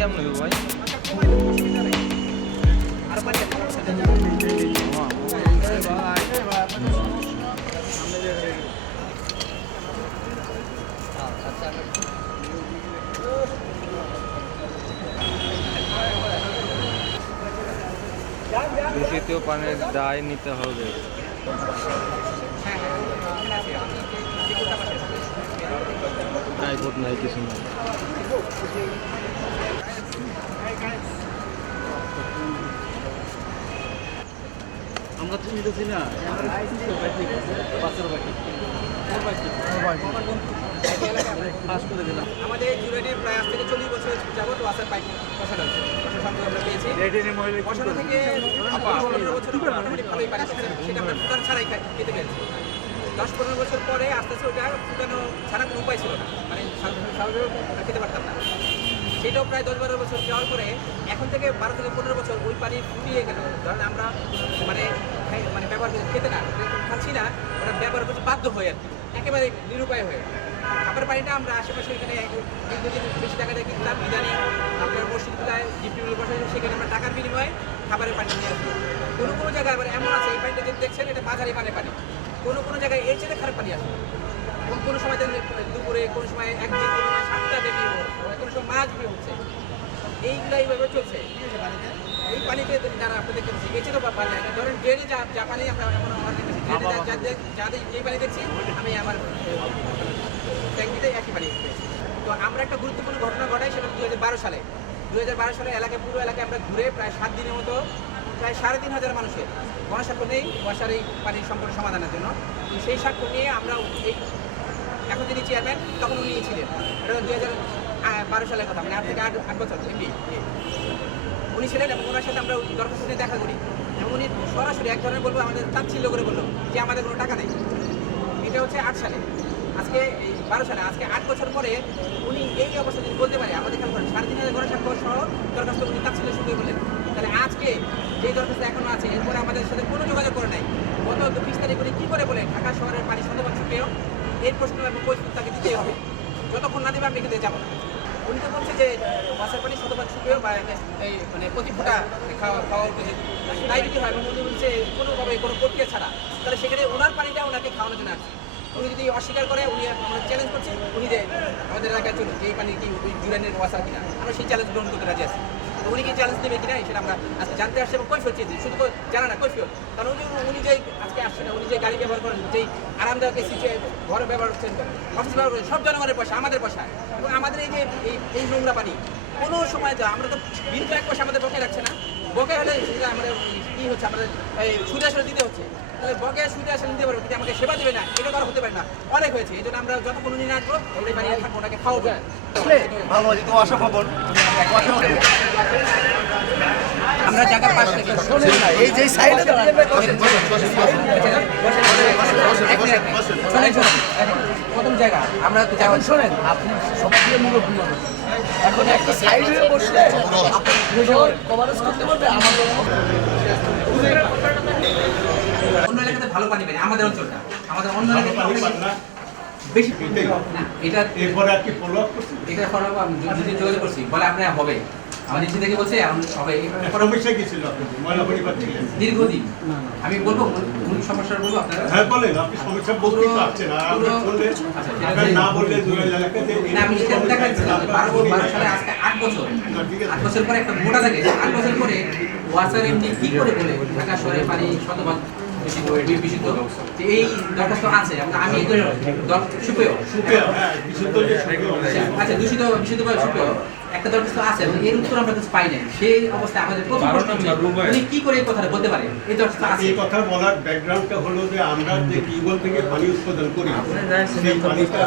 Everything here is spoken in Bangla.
কেমন হইব ভাই? দূষিত পানির দায় নিতে হবে। নাই ভোট নাই কিছু নাই। আমাদের জুরাইনের প্রায় আজ থেকে চল্লিশ বছর যাবত আমরা সেটা আমরা ফুটানো ছাড়াই খেতে পেরেছি দশ পনেরো বছর পরে আস্তে আস্তে ওটা ফুটানো ছাড়া কোনো উপায় ছিল না মানে স্বাভাবিক খেতে পারতাম না সেটাও প্রায় দশ বারো বছর যাওয়ার পরে এখন থেকে বারো থেকে পনেরো বছর ওই পানি ফুটিয়ে গেল ধরেন আমরা মানে খাই- মানে ব্যবহার করে খেতে না খাচ্ছি না ওটা ব্যবহার করতে বাধ্য হয়ে আর কি, একেবারে নিরুপায় হয়ে। খাবার পানিটা আমরা আশেপাশে এখানে দুদিন বেশি টাকা দিয়ে কিনতাম ইদানিং আপনার মসজিদগুলায় জিপিগুলো বসে সেখানে আমরা টাকার বিনিময়ে খাবারের পানি নিয়ে আসি। কোনো কোনো জায়গায় আবার এমন আছে, এই পানিটা যে দেখছেন, এটা বাজারে পানি পানি। কোনো কোনো জায়গায় এর চেয়ে খারাপ পানি আসে কোন- কোনো সময় দুপুরে, কোনো সময় একদিন, কোনো সময় সাতটা বেবি কোনো সময় মাছ বের হচ্ছে এইগুলো এইভাবে চলছে। পানিতে যারা আপনি দেখতে পাচ্ছি এছাড়া তো পানি ধরেন ড্রেনে যা যা পানি আমরা এখন আমার দেখতেছি ড্রেনে যা- যা দেখ- যা যেই পানি দেখছি আমি আমার ট্যাঙ্কিতে একই পানি তো আমরা একটা গুরুত্বপূর্ণ ঘটনা ঘটাই সেটা দু হাজার বারো সালে। দু হাজার বারো সালে এলাকায় পুরো এলাকায় আমরা ঘুরে প্রায় সাত দিনের মতো প্রায় সাড়ে তিন হাজার মানুষের গণস্বাক্ষর নেই ওয়াসার এই পানির সম্পর্ক সমাধানের জন্য। সেই স্বাক্ষর নিয়ে আমরা এই এখন যিনি চেয়ারম্যান তখন উনি ছিলেন। এটা দুই হাজার বারো সালের কথা মানে আট থেকে আট আট বছর, এমনি। উনি ছিলেন এবং ওনার সাথে আমরা দরখাস্ত দেখা করি। এবং উনি সরাসরি এক ধরনের বলব, আমাদের তাচ্ছিল্য করে বলল যে আমাদের কোনো টাকা নেই। এটা হচ্ছে আট সালে। আজকে এই বারো সালে, আজকে আট বছর পরে উনি এই অবস্থা যদি বলতে পারে, আমাদের খেয়াল করেন সাড়ে তিন হাজার ঘরে স্বাক্ষর সহ দরখাস্ত উনি তাচ্ছিল্য শুরু করে বললেন তাহলে আজকে যে দরখাস্ত এখনও আছে, এরপরে আমাদের সাথে কোনো যোগাযোগ করে নাই। গত বিশ তারিখ উনি কী করে বলেন ঢাকা শহরের পানি শতভাগ পেয়েও এই প্রশ্ন এবং কৈফিয়ত তাকে দিতেই হবে। যতক্ষণ না দেবে, আমি এখানে যাব না। উনি তো বলছে যে মাছের পানি শতভাগ শুকিয়েও বা এই মানে প্রতি ফোঁটা খাওয়া খাওয়া উচিত। তাই যদি হয় এবং উনি বলছে কোনোভাবে কোনো প্রক্রিয়া ছাড়া। তাহলে সেখানে ওনার পানিটা ওনাকে খাওয়ানোর জন্য আসছে উনি যদি অস্বীকার করে, উনি আমরা চ্যালেঞ্জ করছি, উনি যে আমাদের এলাকায় চলুন, যে পানি কি ওই জুরানের ওয়াসার কিনা, আমরা সেই চ্যালেঞ্জ গ্রহণ করতে রাজি আছি। উনি কি চ্যালেঞ্জ দেবে কিনা, সেটা আমরা আজকে জানতে আসছি এবং কৈফিয়ত চেয়েছি। শুধু জানা না, কৈফিয়ত। কারণ উনি উনি যে আজকে আসছেন ব্যবহার করেন যেই আরামদায়ক এসি যে ঘরে ব্যবহার করছেন অফিস ব্যবহার করেন সব জনগণের পয়সা আমাদের পয়সা। এবং আমাদের এই যে এই এই নোংরা পানি কোনো সময় যা আমরা তো বিল তো এক পয়সা আমাদের বকে রাখছে না। বকে হলে সেটা আমাদের কি হচ্ছে আমাদের এই সুদে আসলে দিতে হচ্ছে। তাহলে বকে সুদে আসলে দিতে পারব কিন্তু আমাকে সেবা দেবে না এটা তো হতে পারে না। অনেক হয়েছে এই জন্য আমরা যতক্ষণ কোনো না আসব ওই পানি থাকব ওনাকে খাওয়াবো। ভালো হয়েছে তো অসা খবর আমরা জায়গার পাশ থেকে এই যে সাইডে শোনেন, শোনেন। প্রথম জায়গা আমরা তো এখন শোনেন আপনি সবচেয়ে মুরব্বী মানুষ এখন একটা সাইডে বসলে আপনি কভারেজ করতে পারবে আমাদের অন্য এলাকাতে ভালো পানি পাই আমাদের অঞ্চলটা আমাদের অন্য এলাকাতে বেশি এটা এরপরে আর কি ফলো আপ করছেন এটা ফলো আমি যদি যোগাযোগ করছি বলে আপনার হবে আমার নিচে থেকে বলছে এখন সমস্যা আপনাদের? ময়লা পরিবার ছিলেন দীর্ঘদিন। আমি বলব মূল সমস্যাটা বলব আপনারা হ্যাঁ বলেন আপনি সমস্যা বলতে পারছেন আর আমরা বললে আচ্ছা, না বললে এলাকাতে না আমি সেটা সমস্যা। সালে আজকে আট বছর। না, আট বছর পরে একটা মোটা থাকে। আট বছর পরে ওয়াসার এমনি কি করে বলে? ঢাকা শহরে পানি শতভাগ বিশুদ্ধ বিশুদ্ধ এই দরখাস্ত আছে আমি সুপেয় সুপেয়, হ্যাঁ, আচ্ছা দূষিত বিশুদ্ধ সুপেয় একটা দরখাস্ত আছে এবং এর উত্তর আমরা কিছু পাই নাই। সেই অবস্থায় আমাদের প্রথম প্রশ্ন উনি কি করে এই কথাটা বলতে পারে? এই দরখাস্ত আছে। এই কথা বলার ব্যাকগ্রাউন্ডটা হলো যে আমরা যে টিউবওয়েল থেকে পানি উৎপাদন করি সেই পানিটা